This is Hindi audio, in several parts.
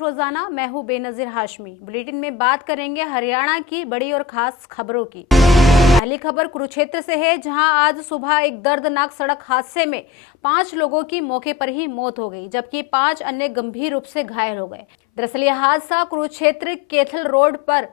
रोजाना, मैं हूं बेनजीर हाशमी। बुलेटिन में बात करेंगे हरियाणा की बड़ी और खास खबरों की। पहली खबर कुरुक्षेत्र से है, जहां आज सुबह एक दर्दनाक सड़क हादसे में 5 लोगों की मौके पर ही मौत हो गई, जबकि 5 अन्य गंभीर रूप से घायल हो गए। दरअसल यह हादसा कुरुक्षेत्र कैथल रोड पर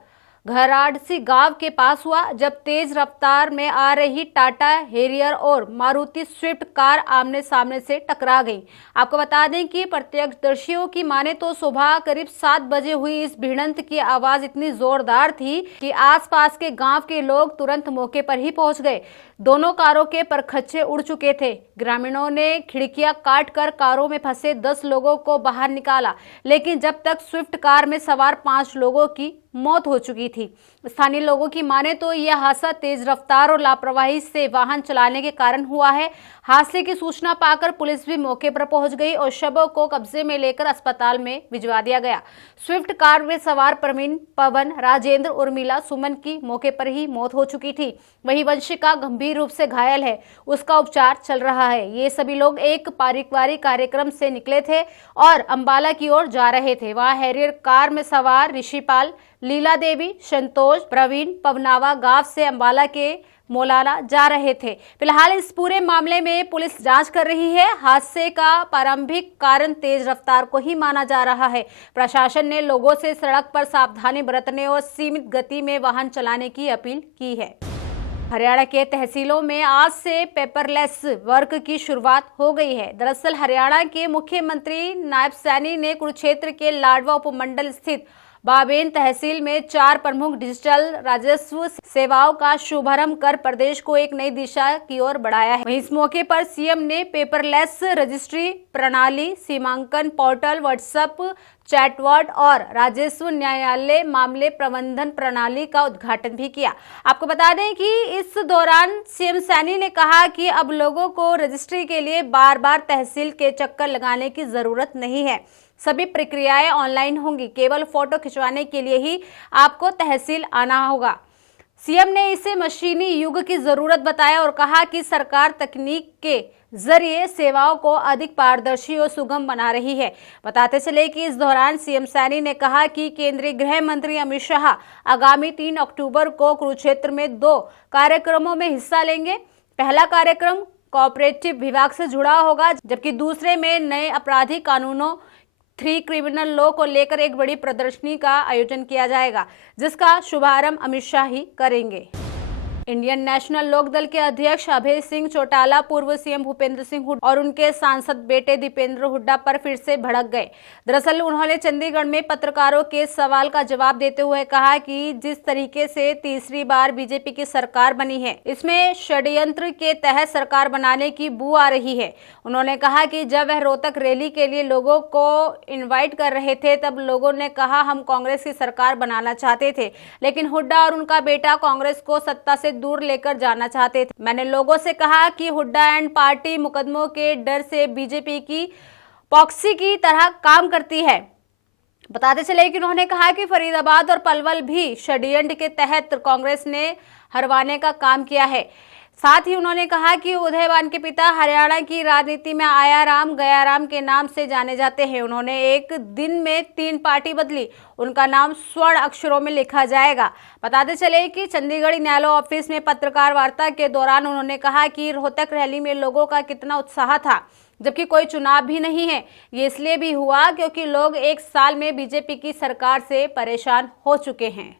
घराडसी गांव के पास हुआ, जब तेज रफ्तार में आ रही टाटा हैरियर और मारुति स्विफ्ट कार आमने सामने से टकरा गई। आपको बता दें कि प्रत्यक्षदर्शियों की माने तो सुबह करीब 7 बजे हुई इस भिड़ंत की आवाज इतनी जोरदार थी कि आसपास के गांव के लोग तुरंत मौके पर ही पहुंच गए। दोनों कारों के परखच्चे उड़ चुके थे। ग्रामीणों ने खिड़कियां काटकर कारों में फंसे 10 लोगों को बाहर निकाला, लेकिन जब तक स्विफ्ट कार में सवार 5 लोगों की मौत हो चुकी थी। स्थानीय लोगों की माने तो यह हादसा तेज रफ्तार और लापरवाही से वाहन चलाने के कारण हुआ है। हादसे की सूचना पाकर पुलिस भी मौके पर पहुंच गई और शवों को कब्जे में लेकर अस्पताल में भिजवा दिया गया। स्विफ्ट कार में सवार प्रवीण, पवन, राजेंद्र, उर्मिला, सुमन की मौके पर ही मौत हो चुकी थी। वहीं वंशिका गंभीर रूप से घायल है, उसका उपचार चल रहा है। ये सभी लोग एक पारिवारिक कार्यक्रम से निकले थे और अंबाला की ओर जा रहे थे। वहां हैरियर कार में सवार ऋषिपाल, लीला देवी, संतोष, प्रवीण पवनावा गांव से अंबाला के मौलाना जा रहे थे। फिलहाल इस पूरे मामले में पुलिस जांच कर रही है। हादसे का प्रारंभिक कारण तेज रफ्तार को ही माना जा रहा है। प्रशासन ने लोगों से सड़क पर सावधानी बरतने और सीमित गति में वाहन चलाने की अपील की है। हरियाणा के तहसीलों में आज से पेपरलेस वर्क की शुरुआत हो गई है। दरअसल हरियाणा के मुख्यमंत्री नायब सैनी ने कुरुक्षेत्र के लाडवा उपमंडल स्थित बाबेन तहसील में 4 प्रमुख डिजिटल राजस्व सेवाओं का शुभारंभ कर प्रदेश को एक नई दिशा की ओर बढ़ाया है। वहीं इस मौके पर सीएम ने पेपरलेस रजिस्ट्री प्रणाली, सीमांकन पोर्टल, व्हाट्सएप चैटबॉट और राजस्व न्यायालय मामले प्रबंधन प्रणाली का उद्घाटन भी किया। आपको बता दें कि इस दौरान सीएम सैनी ने कहा कि अब लोगों को रजिस्ट्री के लिए बार बार तहसील के चक्कर लगाने की जरूरत नहीं है। सभी प्रक्रियाएं ऑनलाइन होंगी। केवल फोटो खिंचवाने के लिए ही आपको तहसील आना होगा। सीएम ने इसे मशीनी युग की जरूरत बताया और कहा कि सरकार तकनीक के जरिए सेवाओं को अधिक पारदर्शी और सुगम बना रही है। बताते चले कि इस दौरान सीएम सैनी ने कहा कि केंद्रीय गृह मंत्री अमित शाह आगामी 3 अक्टूबर को कुरुक्षेत्र में 2 कार्यक्रमों में हिस्सा लेंगे। पहला कार्यक्रम कोऑपरेटिव विभाग से जुड़ा होगा, जबकि दूसरे में नए आपराधिक कानूनों 3 क्रिमिनल लॉ को लेकर एक बड़ी प्रदर्शनी का आयोजन किया जाएगा, जिसका शुभारंभ अमित शाह ही करेंगे। इंडियन नेशनल लोकदल के अध्यक्ष अभय सिंह चौटाला पूर्व सीएम भूपेंद्र सिंह हुड्डा और उनके सांसद बेटे दीपेंद्र हुड्डा पर फिर से भड़क गए। दरअसल उन्होंने चंडीगढ़ में पत्रकारों के सवाल का जवाब देते हुए कहा कि जिस तरीके से तीसरी बार बीजेपी की सरकार बनी है, इसमें षड्यंत्र के तहत सरकार बनाने की बू आ रही है। उन्होंने कहा कि जब वह रोहतक रैली के लिए लोगों को इन्वाइट कर रहे थे, तब लोगों ने कहा हम कांग्रेस की सरकार बनाना चाहते थे, लेकिन हुड्डा और उनका बेटा कांग्रेस को सत्ता से दूर लेकर जाना चाहते थे। मैंने लोगों से कहा कि हुड्डा एंड पार्टी मुकदमों के डर से बीजेपी की पॉक्सी की तरह काम करती है। बताते चले कि उन्होंने कहा कि फरीदाबाद और पलवल भी षड्यंत्र के तहत कांग्रेस ने हरवाने का काम किया है। साथ ही उन्होंने कहा कि उदयवान के पिता हरियाणा की राजनीति में आया राम गया राम के नाम से जाने जाते हैं। उन्होंने एक दिन में 3 पार्टी बदली, उनका नाम स्वर्ण अक्षरों में लिखा जाएगा। बताते चले कि चंडीगढ़ न्यायालय ऑफिस में पत्रकार वार्ता के दौरान उन्होंने कहा कि रोहतक रैली में लोगों का कितना उत्साह था, जबकि कोई चुनाव भी नहीं है। ये इसलिए भी हुआ क्योंकि लोग 1 साल में बीजेपी की सरकार से परेशान हो चुके हैं।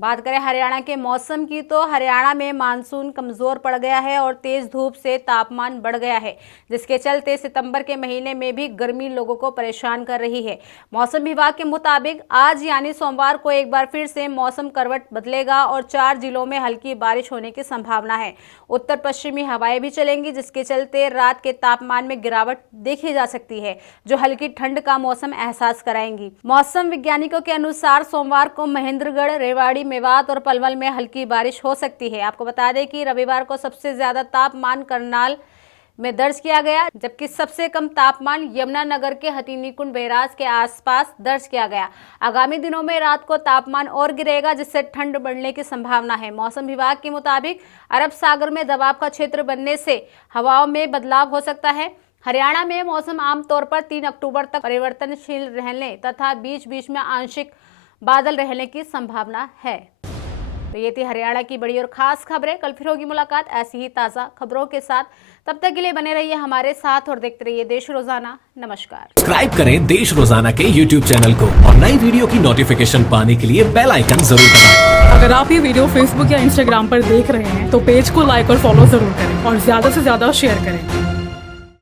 बात करें हरियाणा के मौसम की, तो हरियाणा में मानसून कमजोर पड़ गया है और तेज धूप से तापमान बढ़ गया है, जिसके चलते सितंबर के महीने में भी गर्मी लोगों को परेशान कर रही है। मौसम विभाग के मुताबिक आज यानी सोमवार को एक बार फिर से मौसम करवट बदलेगा और 4 जिलों में हल्की बारिश होने की संभावना है। उत्तर पश्चिमी हवाएं भी चलेंगी, जिसके चलते रात के तापमान में गिरावट देखी जा सकती है, जो हल्की ठंड का मौसम एहसास कराएंगी। मौसम वैज्ञानिकों के अनुसार सोमवार को महेंद्रगढ़, रेवाड़ी, मेवात और पलवल में हल्की बारिश हो सकती है। आपको बता दें कि रविवार को सबसे ज्यादा तापमान करनाल में दर्ज किया गया, जबकि सबसे कम तापमान यमुनानगर के हथीनीकुंड बैराज के आसपास दर्ज किया गया। आगामी दिनों में रात को तापमान और गिरेगा, जिससे ठंड बढ़ने की संभावना है। मौसम विभाग के मुताबिक अरब सागर में दबाव का क्षेत्र बनने से हवाओं में बदलाव हो सकता है। हरियाणा में मौसम आमतौर पर 3 अक्टूबर तक परिवर्तनशील रहने तथा बीच बीच में आंशिक बादल रहने की संभावना है। तो ये थी हरियाणा की बड़ी और खास खबरें। कल फिर होगी मुलाकात ऐसी ही ताज़ा खबरों के साथ। तब तक के लिए बने रहिए हमारे साथ और देखते रहिए देश रोजाना। नमस्कार। सब्सक्राइब करें देश रोजाना के YouTube चैनल को और नई वीडियो की नोटिफिकेशन पाने के लिए बेल आइकन जरूर दबाएं। अगर आप ये वीडियो Facebook या Instagram पर देख रहे हैं तो पेज को लाइक और फॉलो जरूर करें और ज्यादा से ज्यादा शेयर करें।